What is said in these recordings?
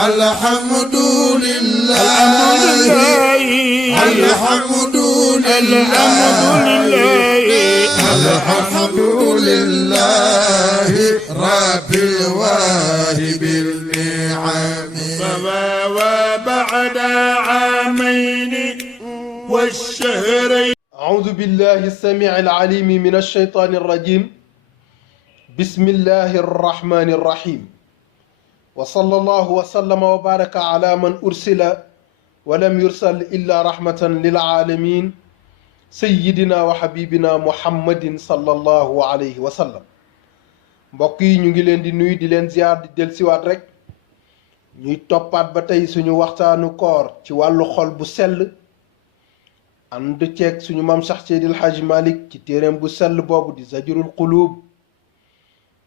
الحمد لله الحمد لله رب الواهب النعم وبعد عامين والشهرين. أعوذ بالله السميع العليم من الشيطان الرجيم. بسم الله الرحمن الرحيم. وصلى الله وسلم وبارك على من أرسل ولم يرسل إلا رحمة للعالمين سيدنا وحبيبنا محمد صلى الله عليه وسلم. mbokk yi ñu ngi leen di nuyu di leen ziar di dellusiwaat rek ñuy toppaat ba tey suñu waxtaanu koor ci wàllu xol bu sell ànd ceeg suñu maam Cheikh Seydil Hadji Malick ci téereem bu sell boobu di Zajrul Qulub.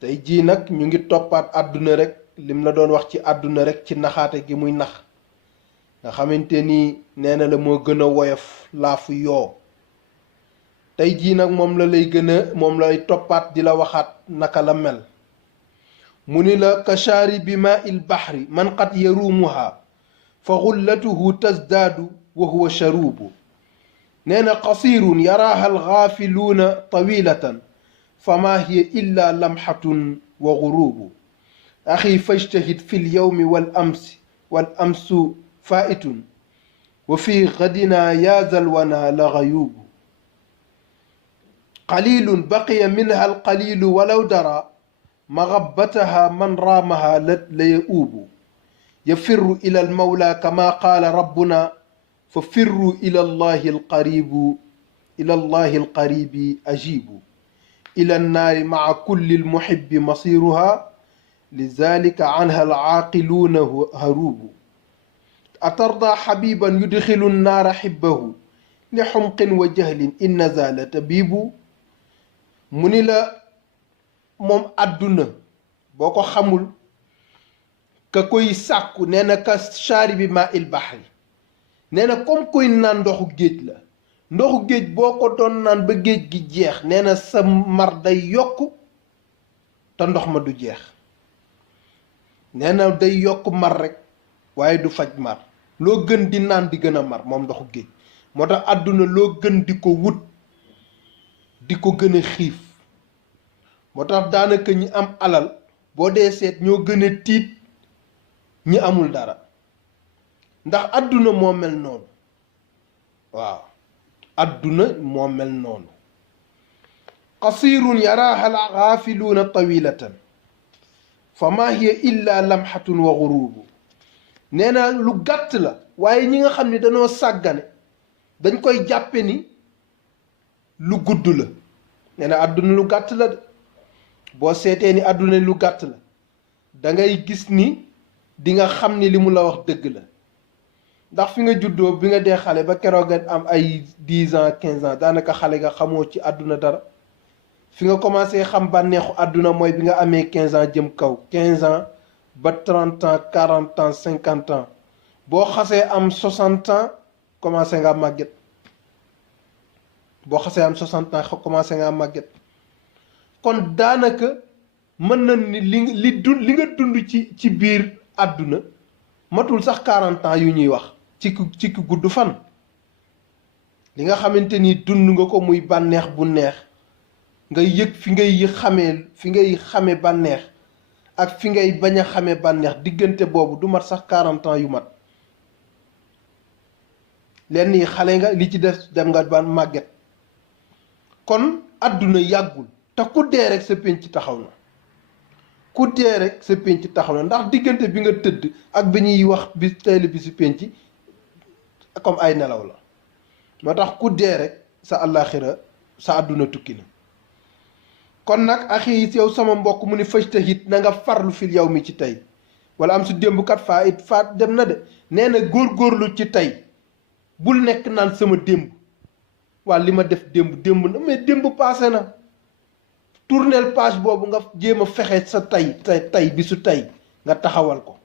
tey jii nag ñu ngi toppaat àdduna rek lim la doon wax ci àdduna rek ci naxaate gi muy nax nga xamante ni nee na la moo gën a woyof laafu yoo. tey jii nag moom lay toppaat di la waxaat naka la mel mu ni la ka shaaribi maa il bahri man qad yaruumuha fa xullatuhu tasdaadu wa huwa sharuubu. nee na qasirun yaraaha alxaafiluuna tawilatan fa maa hiya illa lamxatun wa guruubu. axi fajtahid fi lyawmi wal amsu faa'itun wa fi gadina yaa zalwana la gayuubu. qalilun baqiya minha alqalilu walaw dara magabbataha man raamaha la yauubu. yafirru ila almawla kama qaala rabbuna fa firru ila allahi alqaribi ajibu. ila annaari maa kulli almuhibbi masiruha lizalika anha alaaqiluuna haruubu. atarda xabiban yudxilu annaara xibbahu li xumqin wa jahlin inna zala tabibu. mu ni la moom àdduna boo ko xamul ka koy sàkku nee na ka shaaribi maa il bahri nee na comme koy naan ndoxu géej la. ndoxu géej boo ko doon naan ba géej gi jeex nee na sa mar day yokk te ndox ma du jeex. nee na day yokk mar rek waaye du faj mar. loo gën di naan di gën a mar moom ndoxu géej. moo tax àdduna loo gën di ko wut di ko gën a xiif. moo tax daanaka ñi am alal boo dee seet ñoo gën a tiit ñi amul dara ndax àdduna moo mel noonu. waaw àdduna moo mel noonu. qasirun yaraaha alxaafiluuna tawilatan fa maa hiya illa lamxatun wa gurubu. nee na lu gàtt la waaye ñi nga xam ne dañoo sàggane dañ koy jàppe ni lu gudd la. nee na àdduna lu gàtt la de boo seetee ni àdduna lu gàtt la da ngay gis ni di nga xam ni li mu la wax dëgg la. ndax fi nga juddoo bi nga dee xale ba keroog nga am ay 10 ans 15 ans daanaka xale nga xamoo ci àdduna dara. fi nga commencé xam bànneexu àdduna mooy bi nga amee 15 ans jëm kaw 15 ans ba 30 ans 40 ans 50 ans boo xasee am 60 ans commencé nga màgget. boo xasee am 60 ans commencé nga màgget. kon daanaka mën na ni li nga dund ci biir àdduna matul sax 40 ans yu ñuy wax ci ki gudd fan. li nga xamante ni dund nga ko muy bànneex bu neex nga yëg fi ngay xame bànneex ak fi ngay bañ a xame bànneex diggante boobu du mat sax 40 ans yu mat. lenn yi xale nga li ci des dem nga ba màgget. kon àdduna yàggul te ku dee rek sa pénc taxaw na. ku dee rek sa pénc taxaw na ndax diggante bi nga tëdd ak bi ñuy wax bi tey la bi si pénc comme ay nelaw la. moo tax ku dee rek sa àllaaxira sa àdduna tukki na. kon nag axi yow sama mbokk mu ni fajtahid na nga farlu fil yow mi ci tey wala am su démb kat faat dem na de. nee na góorgóorlu ci tey bul nekk naan sama démb waa li ma def démb na mais démb passé na. tournel page boobu nga jéem a fexe sa tey bisu tey nga taxawal ko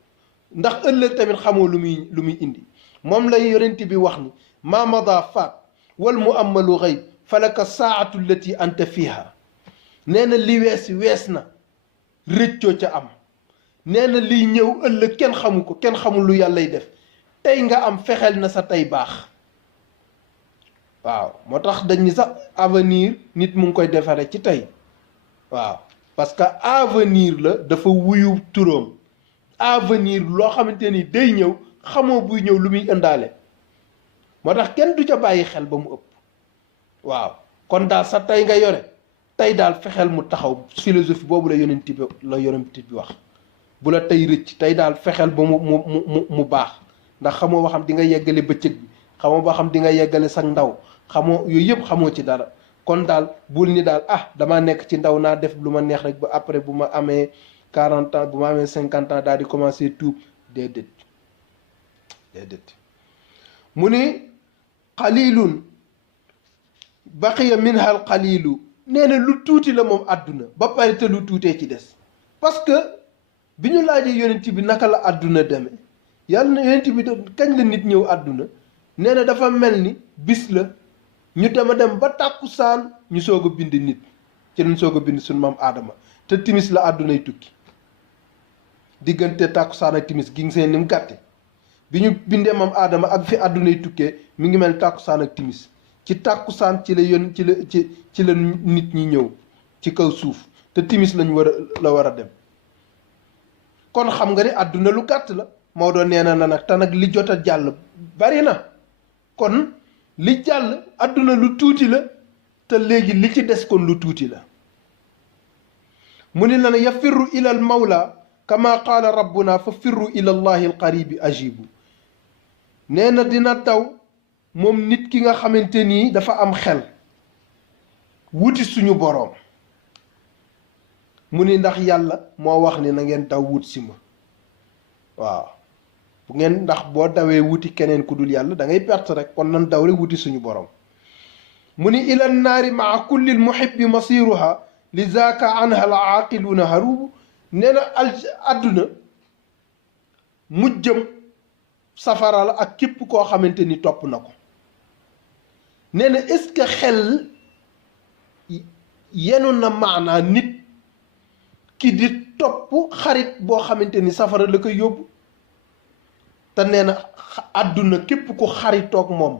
ndax ëllëg tamit xamoo lu muy indi. moom lay yonent bi wax ni ma mada faat wal mu amalu xëyb falaka saatu lati anta fiha. nee na li wees na rëccoo ca am nee na liy ñëw ëllëg kenn xamu ko, kenn xamul lu yàllay def. tey nga am fexeel na sa tey baax. waaw moo tax dañ ni sax avenir nit mu ngi koy defaree ci tey. waaw parce que avenir la dafa wuyu turam. avenir loo xamante ni day ñëw xamoo buy ñëw lu muy ëndaale. moo tax kenn du ca bàyyi xel ba mu ëpp. waaw kon daal sa tey nga yore tey daal fexeel mu taxaw philosophie boobu la yonent bi wax. bu la tey rëcc tey daal fexeel ba mu baax ndax xamoo ba xam di nga yeggale bëccëg bi, xamoo ba xam di nga yeggale sax ndaw, xamoo yooyu yëpp xamoo ci dara. kon daal bul ni daal damaa nekk ci ndaw naa def lu ma neex rek ba après bu ma amee 40 ans bu ma amee 50 ans daal di commencer tuub. déedéet mu ni qalilun baqiya minha al qalilu. nee na lu tuuti la moom àdduna ba pare te lu tuutee ci des. parce que bi ñu laajee yonent bi naka la àdduna demee yàlla na yonent bi kañ la nit ñëw àdduna, nee na dafa mel ni bis la ñu dem ba tàkkusaan ñu soog a bind nit ci lañ soog a bind suñu maam aadama te timis la àddunay tukki. diggante tàkkusaan ak timis gi nga seen ni mu gàtte bi ñu bindee maam aadama ak fi àddunay tukkee mi ngi mel tàkkusaan ak timis. ci tàkkusaan ci la nit ñi ñëw ci kaw suuf te timis la war a dem. kon xam nga ni àdduna lu gàtt la. Maodo nee na nag te nag li jot a jàll bari na. kon li jàll àdduna lu tuuti la te léegi li ci des kon lu tuuti la. mu ni la ne yafirru ila al mawla kama qaala rabbuna fa firru ila allahi al qaribi ajibu. nee na dina daw moom nit ki nga xamante nii dafa am xel wuti suñu boroom. mu ni ndax yàlla moo wax ni na ngeen daw wut si ma. waaw bu ngeen ndax boo dawee wuti keneen ku dul yàlla da ngay perte rek, kon nan daw rek wuti suñu boroom. mu ni ila naari maa kulli muhibbi masiruha li zaaka anha al aaqiluuna harubu. nee na àdduna mujjëm safara la ak képp koo xamante ni topp na ko. nee na est-ce que xel yenu na maanaa nit ki di topp xarit boo xamante ni safara la koy yóbbu. te nee na àdduna képp ku xaritoog moom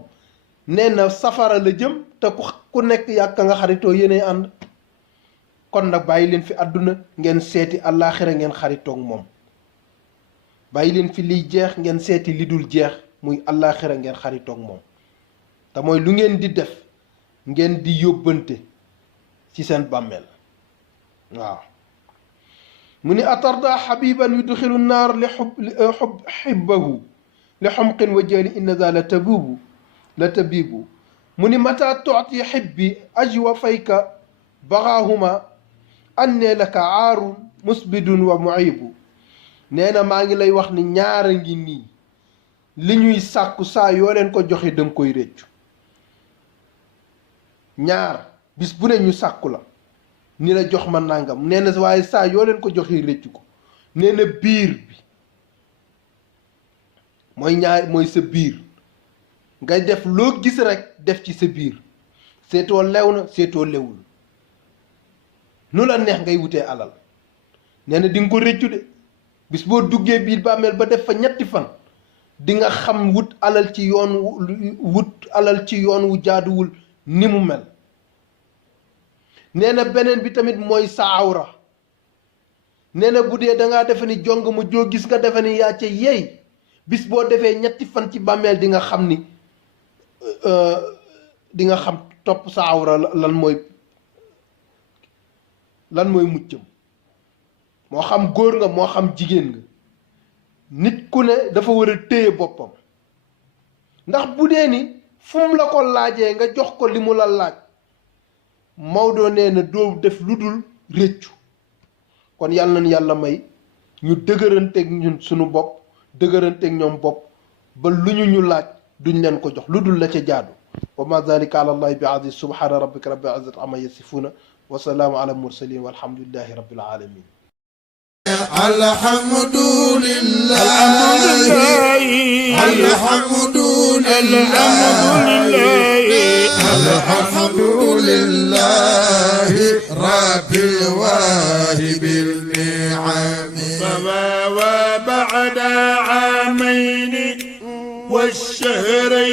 nee na safara la jëm te ku nekk yàgg nga xaritoo yéenay ànd. kon nag bàyyi leen fi àdduna ngeen seeti àllaaxira ngeen xaritoog moom. bàyyi leen fi liy jeex ngeen seeti li dul jeex muy àllaaxira ngeen xaritoog moom. te mooy lu ngeen di def ngeen di yóbbante ci seen bàmmeel. waaw mu ni atarda xabiban yudxilu naar li xibbahu li xumqin wa jali inna za la tabibu. mu ni mata tuti xibbi ajwa fayka baxaahuma annee laka aarun musbidun wa muibu. nee na maa ngi lay wax ni ñaara ngi nii li ñuy sàkku saa yoo leen ko joxe danga koy réccu. ñaar bis bu ne ñu sàkku la ni la jox ma nangam, nee na waaye saa yoo leen ko joxe réccu ko. nee na biir bi mooy ñaar mooy sa biir nga def loo gis rek def ci sa biir seetoo lew na seetoo lewul nu la neex ngay wutee alal. nee na di nga ko réccu de bis boo duggee biir bàmmeel ba def fa ñetti fan di nga xam wut alal ci yoon wu jaaduwul ni mu mel. nee na beneen bi tamit mooy sa awra. nee na bu dee dangaa defe ni jong ma joo gis nga defe ni yaa ca yey bis boo defee ñetti fan ci bàmmeel di nga xam ni di nga xam topp sa awra lan mooy muccam. moo xam góor nga moo xam jigéen nga nit ku ne dafa war a téye boppam. ndax bu dee ni fu mu la ko laajee nga jox ko li mu la laaj Maodo nee na doo def lu dul réccu. kon yàlla na yàlla may ñu dëgëranteeg ñun suñu bopp dëgëranteeg ñoom bopp ba lu ñu laaj duñ leen ko jox lu dul la ca jaadu. wa ma zalika ala allahi bi aziz. subhana rabbika rabbil izzati amma yasifuna wa salaamu ala mursalin walhamdulillahi rabbil alamin. الحمد لله الحمد لله رب الواهب النعم وبعد عامين والشهرين